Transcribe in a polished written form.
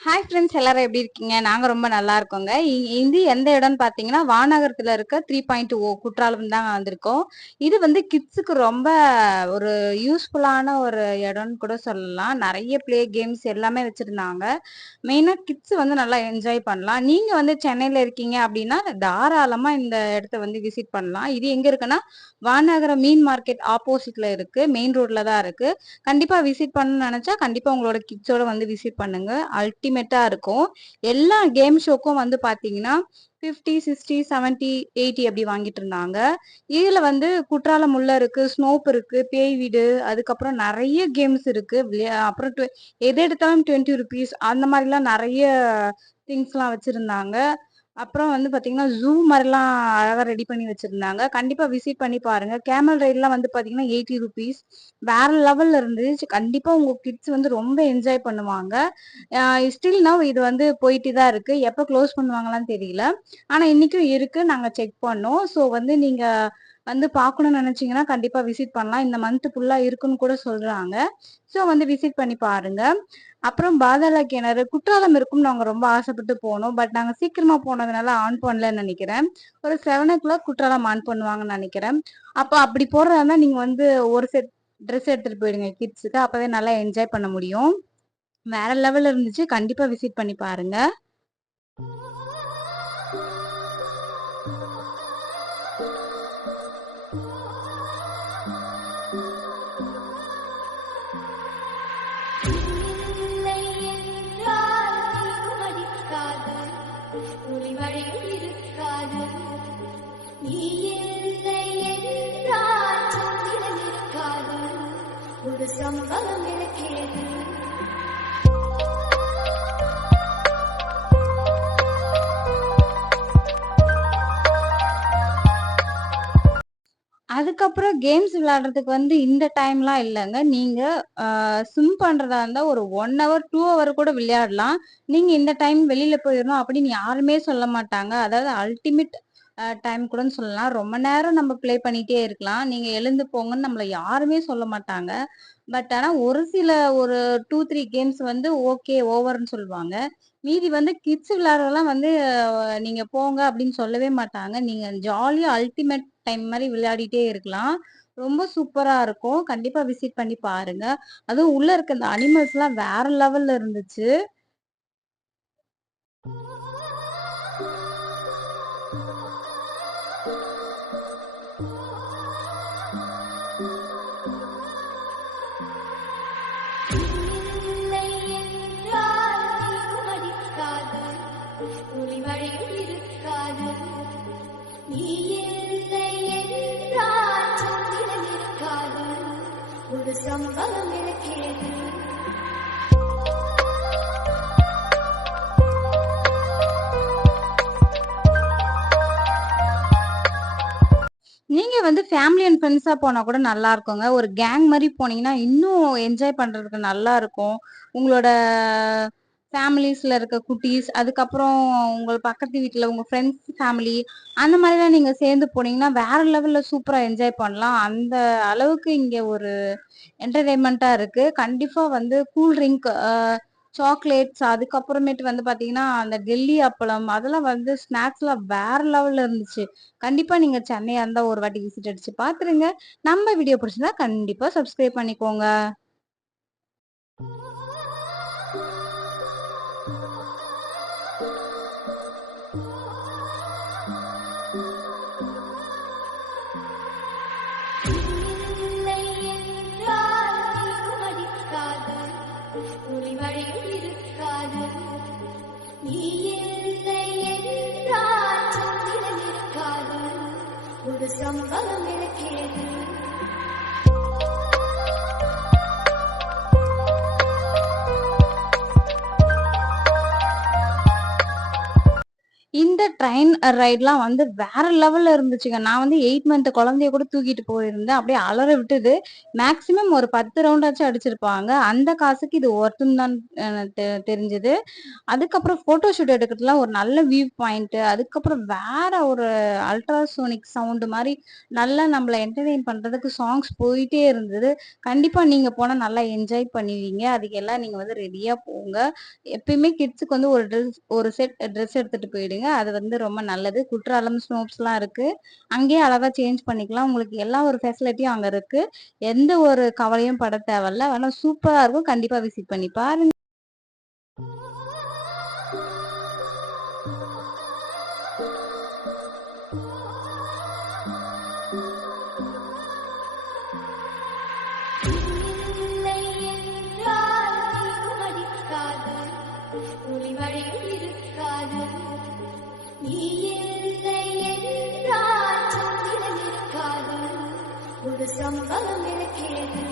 Hi friends, எல்லாரும் எப்படி இருக்கீங்க? நாங்க ரொம்ப நல்லா இருக்கோங்க. இது எந்த இடம்னு பார்த்தீங்கன்னா, வானகரத்துல இருக்க 3.0 குற்றாலம் தாங்க வந்திருக்கோம். இது வந்து கிட்ஸுக்கு ரொம்ப ஒரு யூஸ்ஃபுல்லான ஒரு இடம்னு கூட சொல்லலாம். நெறைய ப்ளே கேம்ஸ் எல்லாமே வச்சிருந்தாங்க. மெயினா கிட்ஸ் வந்து நல்லா என்ஜாய் பண்ணலாம். நீங்க வந்து சென்னையில இருக்கீங்க அப்படின்னா, தாராளமா இந்த இடத்த வந்து விசிட் பண்ணலாம். இது எங்க இருக்குன்னா, வானகரம் மீன் மார்க்கெட் ஆப்போசிட்ல இருக்கு. மெயின் ரோட்ல தான் இருக்கு. கண்டிப்பா விசிட் பண்ணணும்னு நெனச்சா, கண்டிப்பா உங்களோட கிட்ஸோட வந்து விசிட் பண்ணுங்க. அல்டிமேட்டா இருக்கும். எல்லா கேம் ஷோக்கும் வந்து பார்த்தீங்கன்னா, 50, 60, 70, 80 அப்படி வாங்கிட்டு இருந்தாங்க. இதுல வந்து குற்றாலம் உள்ள இருக்கு, ஸ்னோப் இருக்கு, பேய் வீடு, அதுக்கப்புறம் நெறைய கேம்ஸ் இருக்கு. அப்புறம் எது எடுத்தாலும் ₹20 அந்த மாரிலாம் நெறைய திங்ஸ்லாம் வச்சிருந்தாங்க. அப்புறம் வந்து பார்த்தீங்கன்னா, ஜூ மாரிலாம் அழகா ரெடி பண்ணி வச்சிருந்தாங்க. கண்டிப்பா விசிட் பண்ணி பாருங்க. கேமல் ரைட்லாம் வந்து பார்த்தீங்கன்னா, ₹80 வேற லெவல்ல இருந்துச்சு. கண்டிப்பா உங்க கிட்ஸ் வந்து ரொம்ப என்ஜாய் பண்ணுவாங்க. ஸ்டில் நவ் இது வந்து போயிட்டு தான் இருக்கு. எப்ப க்ளோஸ் பண்ணுவாங்களான்னு தெரியல. ஆனா இன்னைக்கும் இருக்கு. நாங்க செக் பண்ணோம். ஸோ வந்து நீங்க வந்து பார்க்கணும்னு நெனச்சீங்கன்னா, கண்டிப்பா விசிட் பண்ணலாம். இந்த மந்த் ஃபுல்லா இருக்குன்னு கூட சொல்றாங்க. ஸோ வந்து விசிட் பண்ணி பாருங்க. அப்புறம் பாதாள கிணறு, குற்றாலம் இருக்கும்னு நாங்க ரொம்ப ஆசைப்பட்டு போனோம். பட் நாங்க சீக்கிரமா போனதுனால ஆன் பண்ணலன்னு நெனைக்கிறேன். ஒரு 7:00 குற்றாலம் ஆன் பண்ணுவாங்கன்னு நெனைக்கிறேன். அப்ப அப்படி போறதா இருந்தா நீங்க வந்து ஒரு செட் ட்ரெஸ் எடுத்துட்டு போயிடுங்க கிட்ஸுக்கு. அப்பதான் நல்லா என்ஜாய் பண்ண முடியும். வேற லெவல்ல இருந்துச்சு. கண்டிப்பா விசிட் பண்ணி பாருங்க. சம்பளம் எனக்கேது. அதுக்கப்புறம் கேம்ஸ் விளையாடுறதுக்கு வந்து இந்த டைம்லாம் இல்லங்க. நீங்க ஸ்விம் பண்றதா இருந்தா ஒரு 1 ஹவர், 2 ஹவர் கூட விளையாடலாம். நீங்க இந்த டைம் வெளியில போயிரணும் அப்படின்னு யாருமே சொல்ல மாட்டாங்க. அதாவது அல்டிமேட் டைம் கூடன்னு சொல்லலாம். ரொம்ப நேரம் நம்ம ப்ளே பண்ணிட்டே இருக்கலாம். நீங்க எழுந்து போங்கன்னு நம்மள யாருமே சொல்ல மாட்டாங்க. பட் ஆனா ஒரு சில ஒரு 2, 3 கேம்ஸ் வந்து ஓகே ஓவர்ன்னு சொல்லுவாங்க. மீதி வந்து கிட்ஸ் விளையாடுறதெல்லாம் வந்து நீங்க போங்க அப்படின்னு சொல்லவே மாட்டாங்க. நீங்க ஜாலியா அல்டிமேட் டைம் மாரி விளையாடிட்டே இருக்கலாம். ரொம்ப சூப்பரா இருக்கும். கண்டிப்பா விசிட் பண்ணி பாருங்க. அதுவும் உள்ள இருக்க அந்த அனிமல்ஸ்லாம் வேற லெவல்ல இருந்துச்சு. இல்லை என்றால் தீயும் அடிக்காது, ஒளிமழையும் இருக்காது. நீ இல்லை என்றால் சந்திரன் இருக்காது, ஒரு சம்பளம் எனக்கேது. நீங்க வந்து ஃபேமிலி அண்ட் ஃப்ரெண்ட்ஸா போனா கூட நல்லா இருக்குங்க. ஒரு கேங் மாரி போனீங்கன்னா, இன்னும் என்ஜாய் பண்றதுக்கு நல்லா இருக்கும். உங்களோட ஃபேமிலீஸ்ல இருக்க குட்டீஸ், அதுக்கப்புறம் உங்க பக்கத்து வீட்ல உங்க ஃப்ரெண்ட்ஸ் ஃபேமிலி, அந்த மாரிலாம் நீங்க சேர்ந்து போனீங்கன்னா, வேற லெவல்ல சூப்பரா என்ஜாய் பண்ணலாம். அந்த அளவுக்கு இங்க ஒரு என்டர்டெயின்மெண்ட்டா இருக்கு. கண்டிப்பா வந்து கூல் ட்ரிங்க், சாக்லேட்ஸ், அதுக்கப்புறமேட்டு வந்து பார்த்தீங்கன்னா, அந்த டெல்லி அப்பளம், அதெல்லாம் வந்து ஸ்நாக்ஸ்லாம் வேற லெவல்ல இருந்துச்சு. கண்டிப்பா நீங்க சென்னையா இருந்தா ஒரு வாட்டி விசிட் அடிச்சு பார்த்துருங்க. நம்ம வீடியோ பிடிச்சிருந்தா கண்டிப்பா சப்ஸ்கிரைப் பண்ணிக்கோங்க. இல்லை என்றால் தீயும் அடிக்காது, ஒளிமழையும் இருக்காது. நீ இல்லை என்றால் சந்திரன் இருக்காது, ஒரு சம்பளம் எனக்கேது. இந்த ட்ரெயின் ரைட்லாம் வந்து வேற லெவல்ல இருந்துச்சுங்க. நான் வந்து 8 மந்த் குழந்தைய கூட தூக்கிட்டு போயிருந்தேன். அப்படியே அலற விட்டுது. மேக்ஸிமம் ஒரு 10 ரவுண்டாச்சும் அடிச்சிருப்பாங்க. அந்த காசுக்கு இது ஒர்த்துன்னு தான் அ தெரிஞ்சது. அதுக்கப்புறம் ஃபோட்டோ ஷூட் எடுக்கிறதுலாம் ஒரு நல்ல வியூ பாயிண்ட். அதுக்கப்புறம் வேற ஒரு அல்ட்ராசோனிக் சவுண்ட் மாரி நல்லா நம்மள என்டர்டெயின் பண்றதுக்கு சாங்ஸ் போயிட்டே இருந்தது. கண்டிப்பா நீங்க போனா நல்லா என்ஜாய் பண்ணுவீங்க. அதுக்கெல்லாம் நீங்க வந்து ரெடியா போங்க. எப்பயுமே கிட்ஸுக்கு வந்து ஒரு செட் ட்ரெஸ் எடுத்துட்டு போயிடுங்க. அது வந்து ரொம்ப நல்லது. குற்றாலம், ஸ்னோப்ஸ்லாம் இருக்கு. அங்கேயே அழகா சேஞ்ச் பண்ணிக்கலாம். உங்களுக்கு எல்லா ஒரு ஃபெசிலிட்டியும் அங்க இருக்கு. எந்த ஒரு கவலையும் பட தேவையில்ல. ஆனா சூப்பரா இருக்கும். கண்டிப்பா விசிட் பண்ணி பாருங்க. இல்லை என்றால் நீயும் அடிக்காது துளிமழையும் இருக்காது நீ இல்லை என்றால் சந்திரன் இருக்காது ஒரு சம்பவம் இருக்கிறது